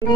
बड़ा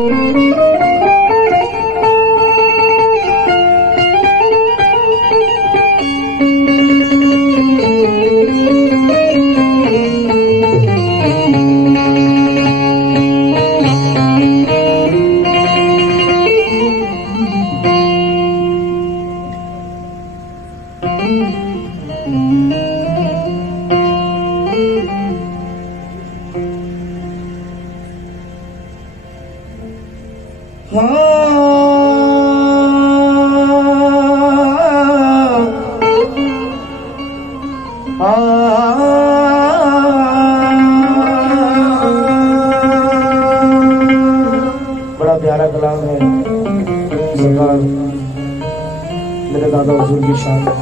प्यारा कलाम है सरकार, मेरे दादा हुजूर की शान है।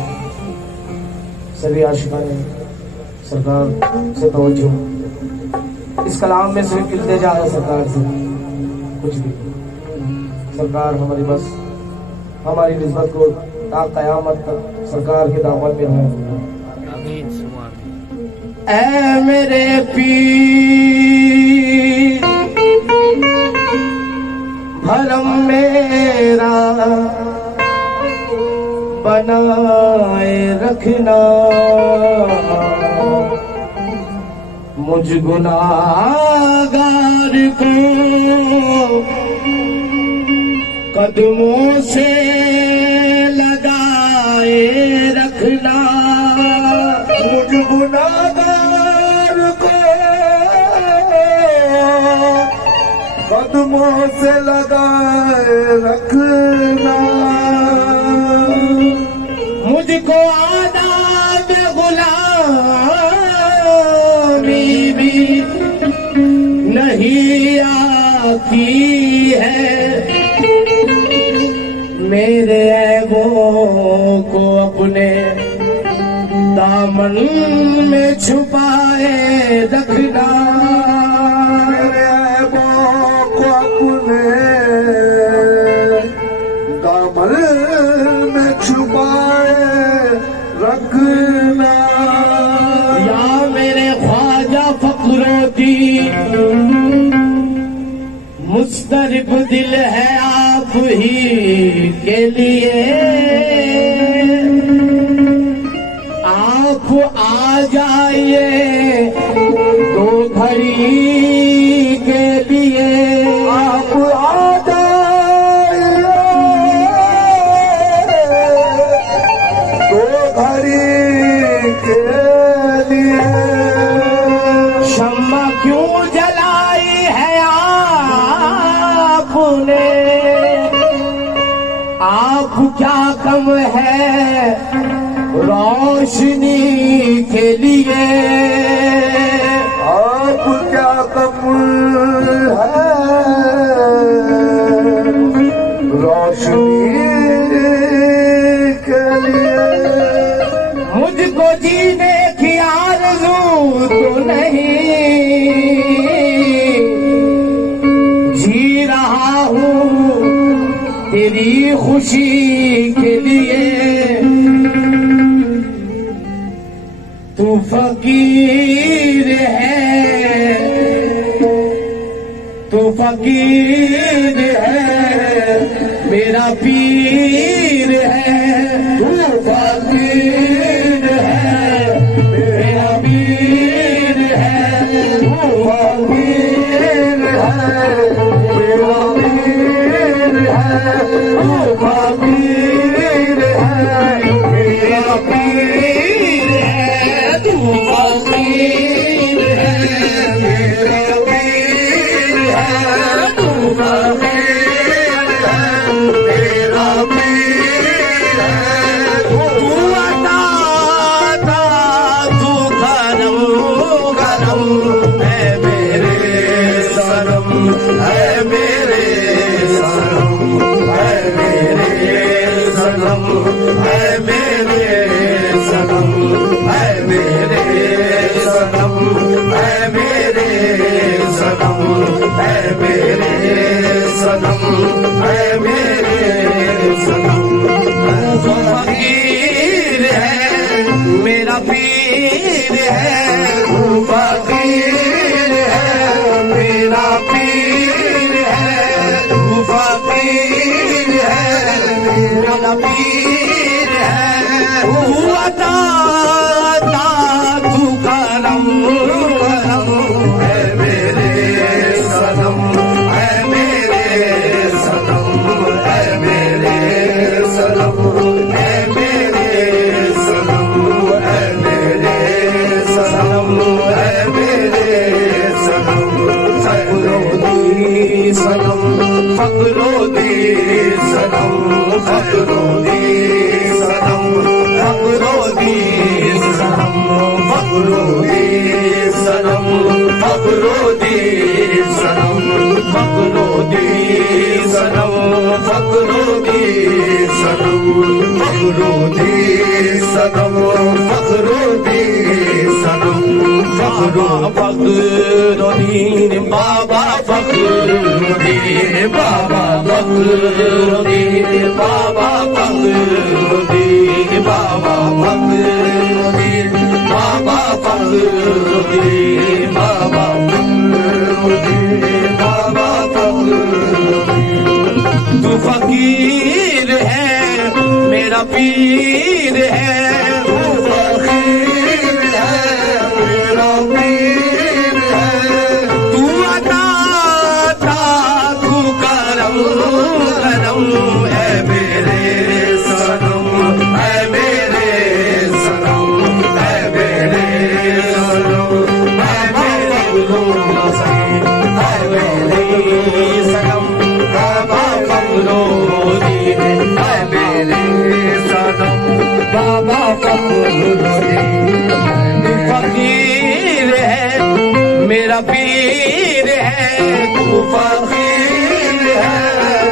सभी आशिकान सरकार से तवज्जो, इस कलाम में सिर्फ इल्तिजा है सरकार से, कुछ भी। सरकार हमारी बस हमारी निस्बत को ता कयामत तक सरकार के दामन में रहे। ऐ मेरे पीर भरम मेरा बनाए रखना, मुझ गुनाहगार को कदमों से लगाए रखना, मुझ गुनाहगार को कदमों से लगाए रखना, मुझको आदाब गुलामी भी नहीं आती है, मेरे ऐबों को अपने दामन में छुपाए रखना, मेरे ऐबों को अपने दामन में छुपाए रखना। या मेरे ख्वाजा फखरुद्दी मुस्तरब दिल है आप ही के लिए, आप आ जाइए दो घड़ी के लिए, आप आ जाइए दो घड़ी के लिए। शम्मा क्यों जलाई है आपने, आप क्या कम है रोशनी के लिए, आप क्या कम है रोशनी के लिए। मुझको जीने की आरज़ू तो नहीं, जी रहा हूँ तेरी खुशी के लिए, तू फकीर है, तू फकीर है, मेरा पीर है, तू फकीर है, मेरा पीर है, तू फकीर है, मेरा पीर है, तू फकीर है, मेरा पीर है, तू फकीर है, मेरा पीर है, तू फकीर है, मेरा पीर है, तू अता तू करम करम है मेरे सनम, है मेरे सनम, है मेरे सनम, है मेरे सनम, है मेरे सनम, है मेरे सनम, है मेरे सनम, है मेरे सनम। फकीर है मेरा पीर है, फकीर है मेरा पीर है, सनम फकरोदी सनम फकरोदी सनम फकरोदी सनम फकरोदी सनम फकरोदी सनम फकरोदी सनम फकरोदी सनम फकरोदी सनम फकरोदी सनम फकरोदी बाबा फकरोदी बाबा फकरोदी बाबा फकरोदी बाबा फकरोदी बाबा फकरोदी बाबा फकरोदी बाबा फकरोदी। तू फकीर है मेरा पीर है, तू फकीर है मेरा पीर है, तू अता था तू करम करम है मेरे सनम है मेरे सनम है मेरे सनम है मेरे है मेरे सनम बाबा फकरोदी है मेरे सनम बाबा फकरोदी। तू फकीर है मेरा पीर है, तू फकीर है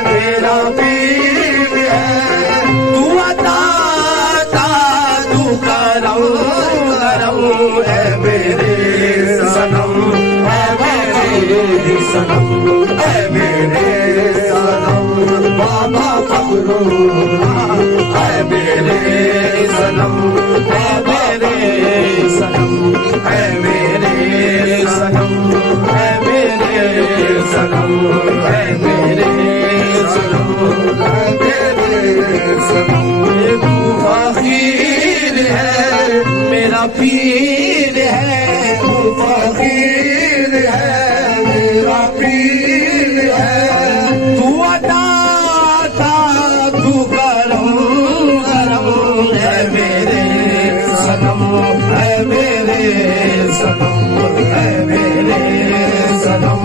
मेरा पीर है, तू अता तू करम करम है मेरे सनम है मेरे सनम है मेरे सनम बाबा फकरोदी है मेरे सनम है मेरे सनम है मेरे सनम है मेरे सनम है मेरे सनम है मेरे सनम। तू फकीर है मेरा पीर है, तू फकीर है मेरा पीर है, तू अता था तू करम करम है मेरे सनम है मेरे सनम है मेरे सनम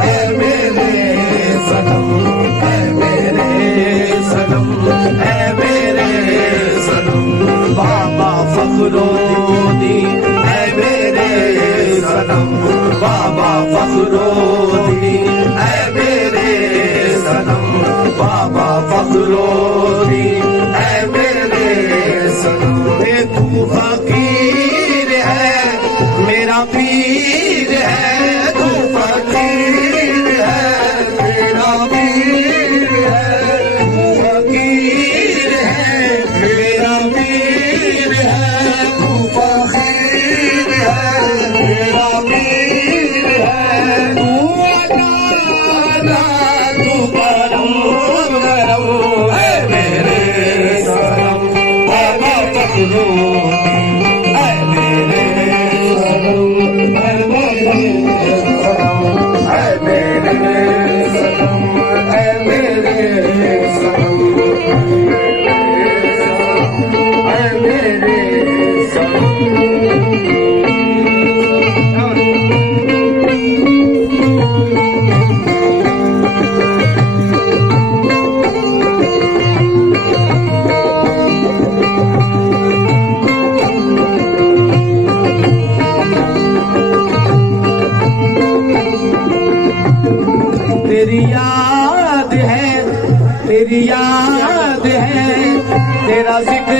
है मेरे सनम है मेरे सनम है मेरे सनम बाबा फकरोदी है मेरे सनम बाबा फकरोदी है मेरे सनम बाबा फकरोदी है मेरे सनम। तू फकीर है मेरा पीर है, तू फकीर है मेरा पीर है, तू फकीर है मेरा पीर है, तू फकीर है मेरा पीर है, तू अता तू करम करम है मेरे सनम बाबा फकरोदी है मेरे सनम है मेरे सनम है मेरे सनम है मेरे सनम है मेरे सनम। तेरी याद है तेरी याद है तेरा जिक्र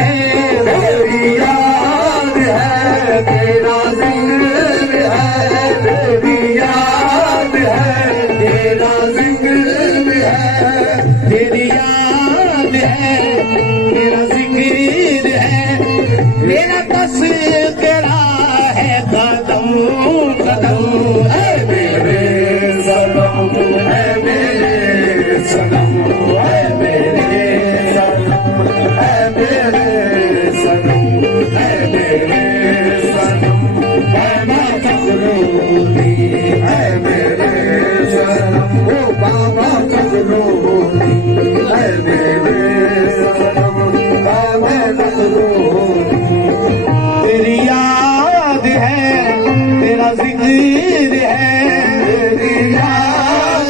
है, तेरी याद है तेरा जिक्र है, तेरी याद है तेरा जिक्र है, तेरी याद है तेरा जिक्र है, तेरा तस्करा है कदम कदम है मेरे सनम है मेरे सनम है मेरे सनम है मेरे सनम है मेरे सनम बाबा फकरोदी है मेरे सनम ओ बाबा फकरोदी है मेरे सनम बाबा फकरोदी। तेरी याद है तेरा जिक्र है, तेरी याद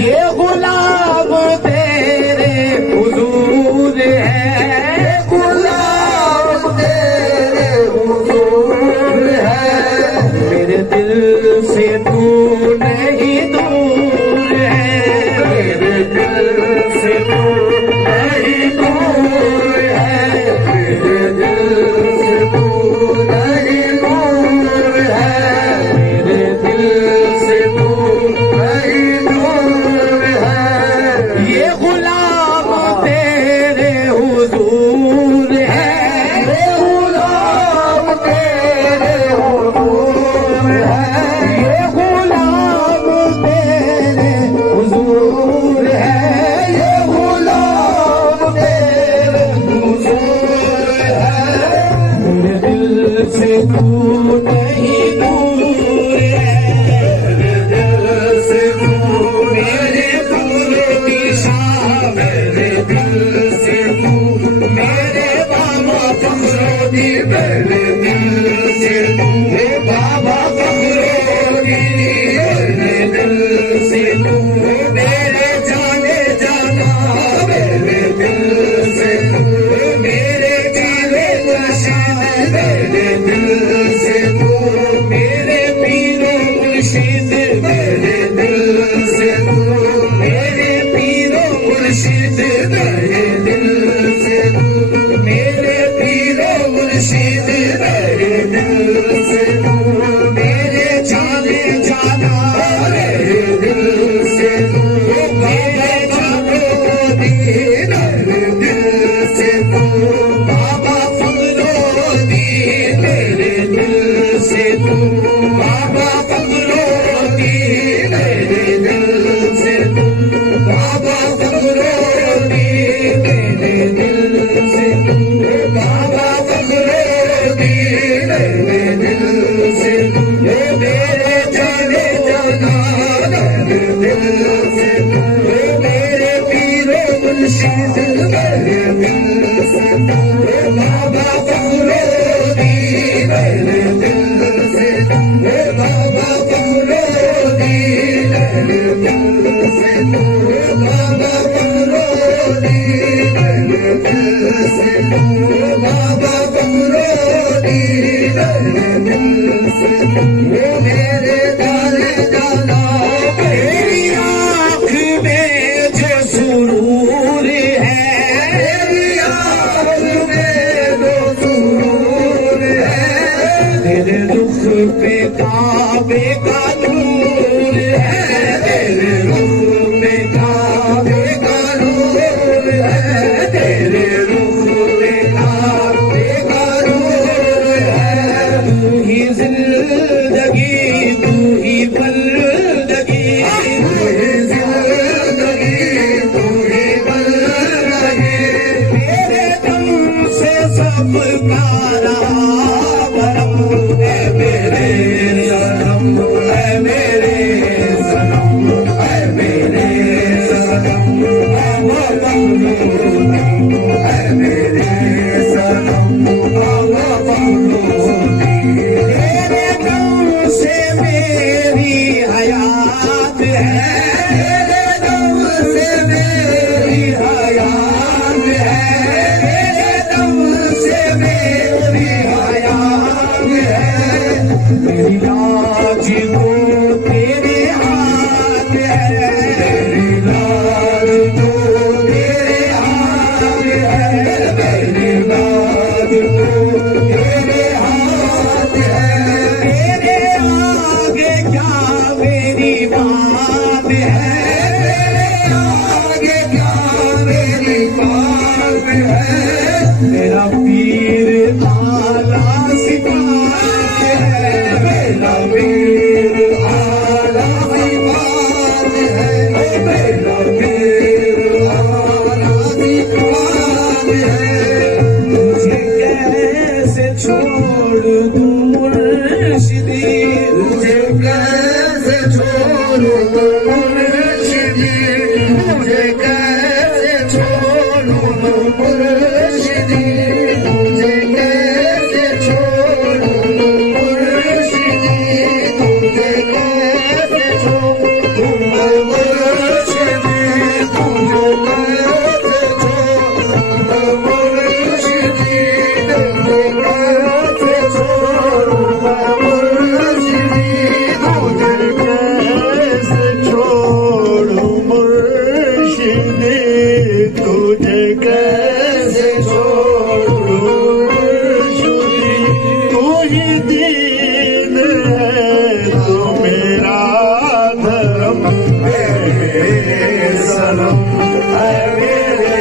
ये गुलाम तेरे हुजूर है, गुलाम तेरे हुजूर है। मेरे दिल से तू नहीं दूर है, मेरे दिल से तू नहीं दूर है, मेरे दिल से तू नहीं दूर है, मेरे दिल से तू नहीं दूर है। ये गुलाम तेरे हुजूर है, ये गुलाम तेरे हुजूर है, ये गुलाम तेरे हुजूर है, ये गुलाम तेरे हुजूर है। मेरे दिल से तू नहीं दूर है, मेरे दिल से तू मेरे फूलों की शाह, मेरे दिल से तू मेरे बाबा फखरुद्दीन, मेरे दिल से तू बाबा फखरुद्दीन, मेरे दिल से तू मेरे जाने जाना, मेरे दिल से तू मेरे जाने मुर्शिद, मेरे दिल से तू मेरे पीरो मुर्शिद, मेरे दिल से तू मेरे पीरो मुर्शिद, मेरे दिल से तू मेरे पीरो मुर्शिद, मेरे दिल से तू मेरे जाने जाना, मेरे दिल से तू मेरे जानो दीन, मेरे दिल से तू बाबा फखरुद्दीन, मेरे दिल से तू बाबा फखरुद्दीन, मेरे दिल से तू बाबा फखरुद्दीन, मेरे दिल से तू बाबा फखरुद्दीन, मेरे दिल से तू मेरे जाने जाना, मेरे दिल से तू मेरे पीरो मुर्शिद, मेरे दिल से तू बाबा फखरुद्दीन, मेरे दिल से तू बाबा फखरुद्दीन, मेरे दिल से तू बाबा फखरुद्दीन, मेरे दिल से तू बाबा फखरुद्दीन, मेरे दिल से तू मेरे जाने जाना, मेरी आँख में जो सुरूर है, मेरी आँख में जो सुरूर है, तेरे रुख पे काबे का नूर है, तेरे रुख पे काबे का नूर है, तेरे रुख पे काबे का नूर है। तू ही जिंदगी, तू ही बंदगी, तू ही जिंदगी, तू ही बंदगी, तेरे दम से सब कारा बरम है मेरे सनम है मेरे सनम है मेरे सनम बाबा फखरुद्दीन है मेरे सनम बाबा फखरुद्दीन। तेरे दम से मेरी हयात है, तेरे दम से मेरी हयात है, तेरे दम से मेरी हयात है, मेरी लाज को तेरे हाथ है, मेरी लाज तो तेरे हाथ है, मेरी लाज तो तेरे हाथ है, तेरे आगे क्या मेरी बात है, तेरे आगे क्या मेरी बात है, मेरा पीर आला सिफात है, मेरा वीर आला सनम है मेरे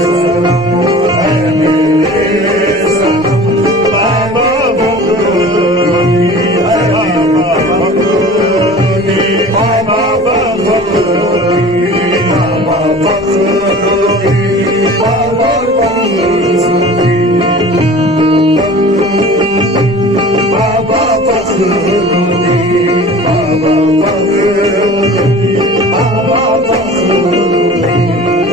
सनम है मेरे सनम बाबा फखरुद्दीन है बाबा फखरुद्दीन बाबा फखरुद्दीन बाबा फखरुद्दीन बाबा फखरुद्दीन बाबा फखरुद्दीन बाबा फखरुद्दीन बाबा फखरुद्दीन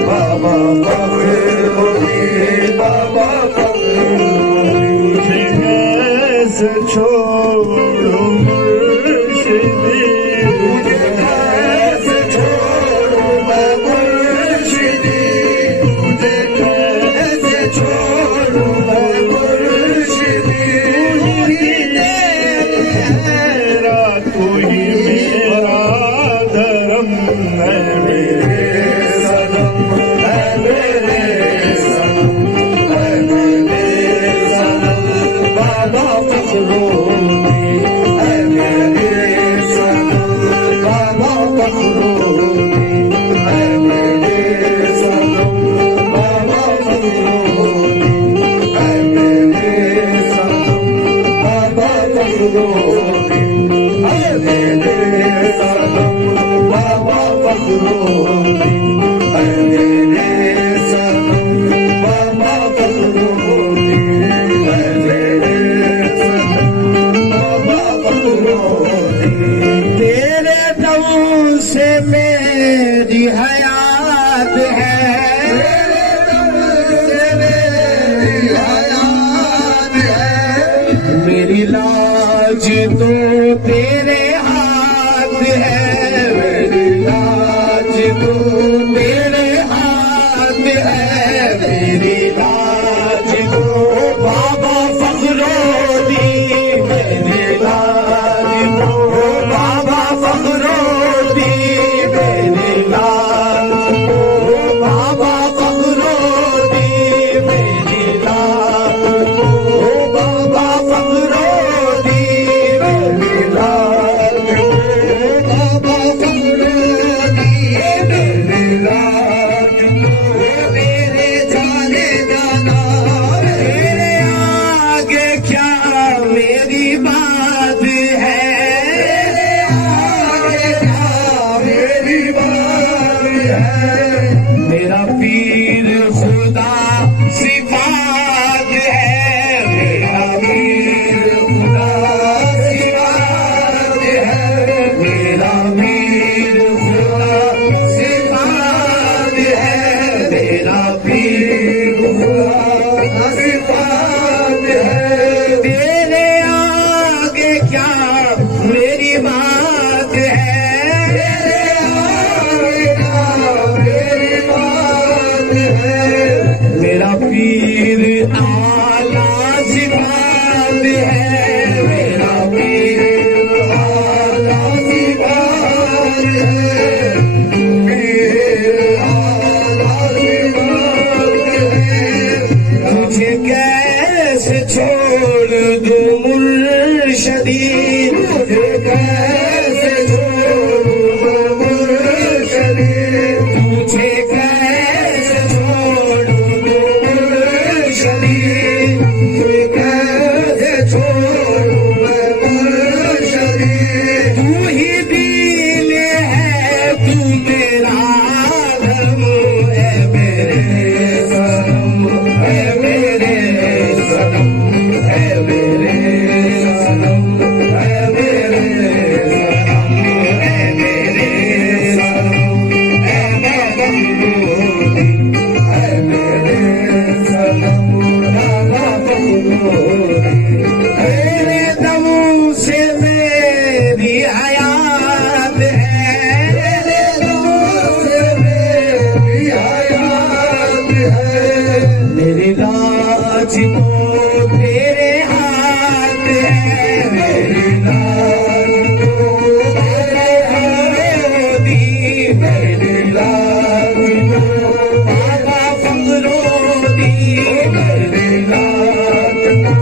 बाबा फखरुद्दीन बाबा फखरुद्दीन कैसे छोड़ूं मुर्शिदी तुझे कैसे छोड़ूं मैं मुर्शिदी तुझे कैसे छोड़ूं मैं मुर्शिदी तू ही मेरा धर्म है मेरे सनम है मेरे सनम है मेरे सनम बाबा फखरुद्दीन है मेरे सनम बाबा फखरुद्दीन है मेरे सनम बाबा फखरुद्दीन है मेरे सनम बाबा फखरुद्दीन है मेरे सनम बाबा फखरुद्दीन है मेरे सनम बाबा फखरुद्दीन है मेरे सनम बाबा फखरुद्दीन तेरे दम से मेरी हयात है तेरे दम से मेरी हयात है मेरी लाज तो तेरे हाथ है मेरी लाज तो तेरे हाथ है मेरी लाज तो बाबा फखरुद्दीन मेरी लाज तो बाबा फखरुद्दीन मेरी लाज तो बाबा फखरुद्दीन मेरी लाज तो बाबा फखरुद्दीन मेरी लाज बाबा फखरुद्दीन मेरी लाज मेरे जाने जाना मेरे आगे क्या मेरी बात है मेरे आगे क्या मेरी बात है मेरा पीर खुदा सिफात है मेरा पीर खुदा सिफात है मेरा पीर खुदा सिफात है मेरा पीर खुदा सिफात है तेरे आगे क्या मेरी बात है तेरे आगे क्या मेरी बात है मेरा पीर आला सिफात है मेरा पीर आला सिफात है पीर आला सिफात है तुझे कैसे छोड़ दूं मुर्शिदी तुझे कैसे छोड़ दूं मुर्शिदी तुझे कैसे छोड़ दूं मुर्शिदी तुझे कैसे छोड़ दूं मुर्शिदी तू ही दीन है तू मेरा धर्म है मेरे सनम है मेरे सनम है मेरे सनम है मेरे सनम है मेरे सनम है बाबा फखरुद्दीन है मेरे सनम बाबा फखरुद्दीन तेरे दम से मेरी हयात है तेरे दम से मेरी हयात है मेरी लाज तो तेरे हाथ है मेरी लाज तो तेरे हाथ मेरी लाज तो बाबा फखरुद्दीन मेरी लाज तो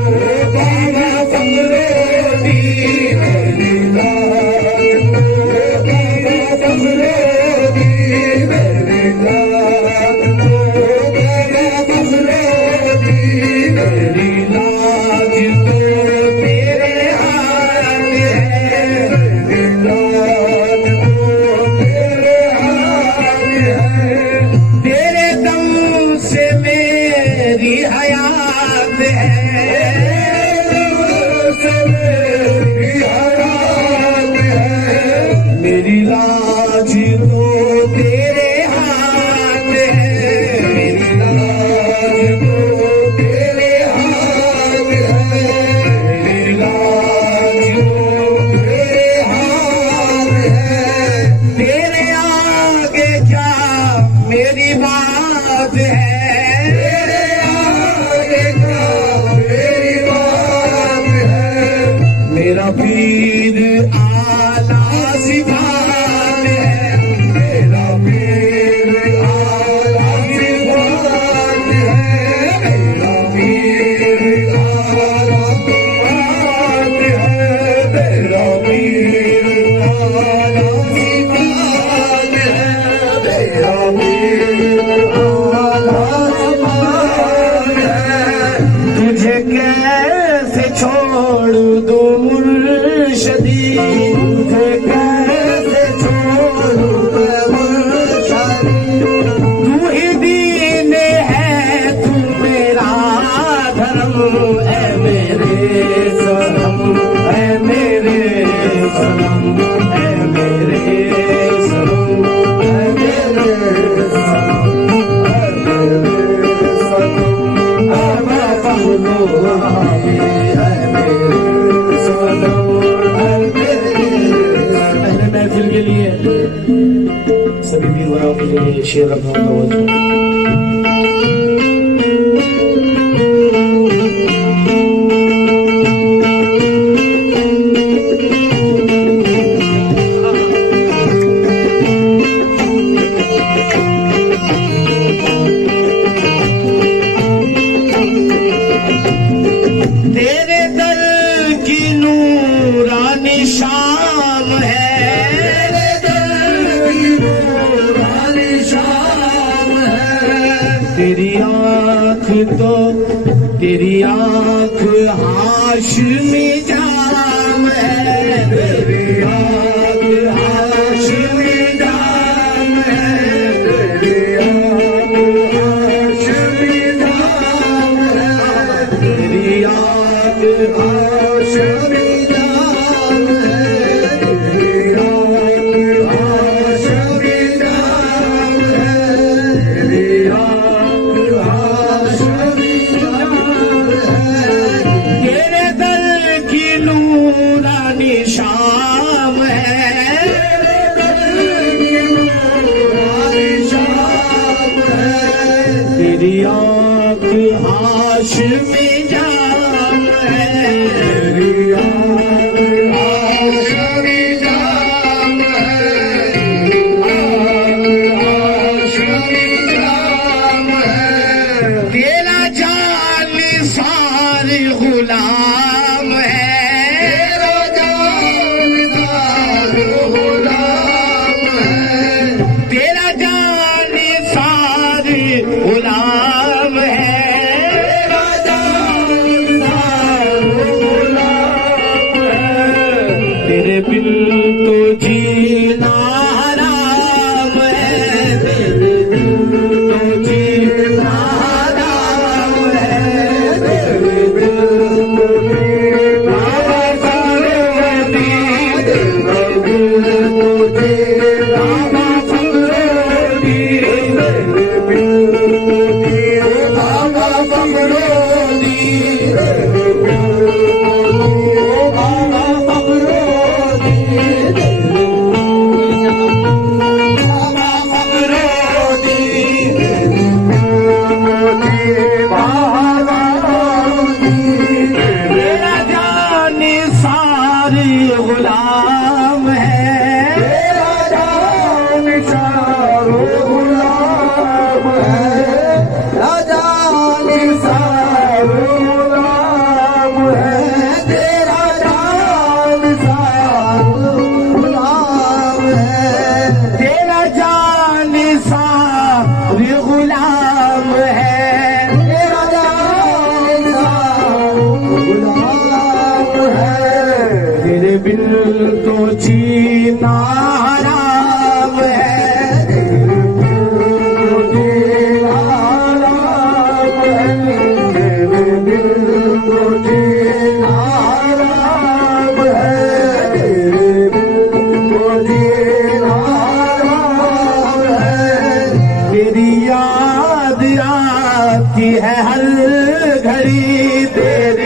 बाबा फखरुद्दीन मेरी लाज तो बाबा फखरुद्दीन मेरी तेरे हाथ है, मेरी लाज तो तेरे हाथ है, मेरी लाज तो तेरे हाथ है, तेरे आगे क्या मेरी बात है, तेरे आगे क्या मेरी बात है, मेरा पीर आला सिफात है, मेरा पीर आला सिफात है, मेरा पीर आला सिफात है, मेरा पीर आला सिफात है, मेरा पीर आला सिफात है, तुझे कैसे छोड़ दूं मुर्शदी, तुझे कैसे छोड़ दूं मुर्शदी, तू ही दीन है तू मेरा धर्म, ऐ मेरे सनम, ऐ मेरे सनम, ऐ मेरे सनम, ऐ मेरे सनम, ऐ मेरे सनम, ऐ महबूबो ऐ मेरे सनम, ऐ मेरे महफिल के लिए सभी वीरवाओं के लिए शेर रखना तवज्जो। तेरे दर की नूरानी शाम है, तेरे दर की नूरानी शाम है, तेरी आँख तो तेरी आँख हाशमी जाम है, तेरी आँख हाशमी जाम है, तेरी आँख हाशमी जाम है, तेरी आँख हाशमी जाम है, तेरी आँख हाशमी जाम है, तेरी आँख हाशमी जाम है, तेरे दर की नूरानी शाम है, तेरे दर की नूरानी शाम है, तेरी आँख हाशमी जाम है, तेरी आँख हाशमी जाम है, हाशमी जाम है, तेरा जान सारी गुलाम है, तेरा जान सारी गुलाम है, तेरा जान सारी गुलाम है, तेरा जान तेरी याद आती है हर घड़ी, तेरे